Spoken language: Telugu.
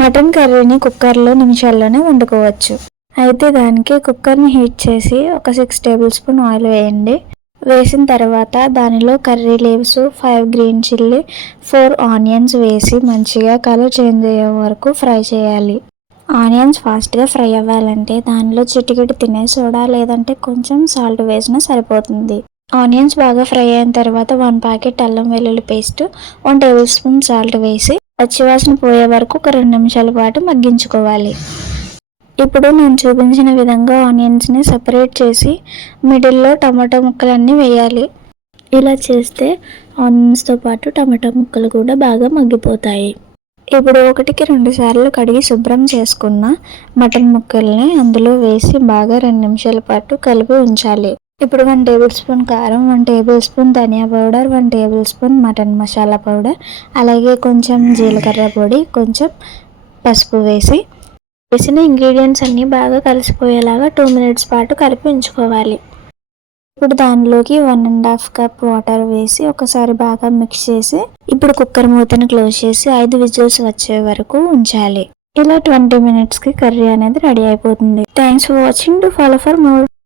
మటన్ కర్రీని కుక్కర్లో నిమిషాల్లోనే వండుకోవచ్చు. అయితే దానికి కుక్కర్ని హీట్ చేసి ఒక 6 టేబుల్ స్పూన్ ఆయిల్ వేయండి. వేసిన తర్వాత దానిలో curry leaves, 5 green chilli, 4 onions వేసి మంచిగా కలర్ చేంజ్ అయ్యే వరకు ఫ్రై చేయాలి. ఆనియన్స్ ఫాస్ట్గా ఫ్రై అవ్వాలంటే దానిలో చిటికెడు తినే సోడా లేదంటే కొంచెం సాల్ట్ వేసినా సరిపోతుంది. ఆనియన్స్ బాగా ఫ్రై అయిన తర్వాత 1 ప్యాకెట్ అల్లం వెల్లుల్లి పేస్ట్, 1 టేబుల్ స్పూన్ సాల్ట్ వేసి పచ్చివాసన పోయే వరకు ఒక 2 నిమిషాల పాటు మగ్గించుకోవాలి. ఇప్పుడు నేను చూపించిన విధంగా ఆనియన్స్ని సపరేట్ చేసి మిడిల్లో టమాటో ముక్కలన్నీ వేయాలి. ఇలా చేస్తే ఆనియన్స్తో పాటు టమాటో ముక్కలు కూడా బాగా మగ్గిపోతాయి. ఇప్పుడు 1కి 2 సార్లు కడిగి శుభ్రం చేసుకున్న మటన్ ముక్కల్ని అందులో వేసి బాగా 2 నిమిషాల పాటు కలిపి ఉంచాలి. ఇప్పుడు 1 టేబుల్ స్పూన్ కారం, 1 టేబుల్ స్పూన్ ధనియా powder, 1 tablespoon mutton masala powder, అలాగే కొంచెం జీలకర్ర పొడి, కొంచెం పసుపు వేసిన ఇంగ్రీడియంట్స్ అన్నీ బాగా కలిసిపోయేలాగా 2 మినిట్స్ పాటు కలిపి ఉంచుకోవాలి. ఇప్పుడు దానిలోకి 1½ కప్ వాటర్ వేసి ఒకసారి బాగా మిక్స్ చేసి ఇప్పుడు కుక్కర్ మూతను క్లోజ్ చేసి 5 విజిల్స్ వచ్చే వరకు ఉంచాలి. ఇలా 20 మినిట్స్కి కర్రీ అనేది రెడీ అయిపోతుంది. Thanks for watching. To follow for more.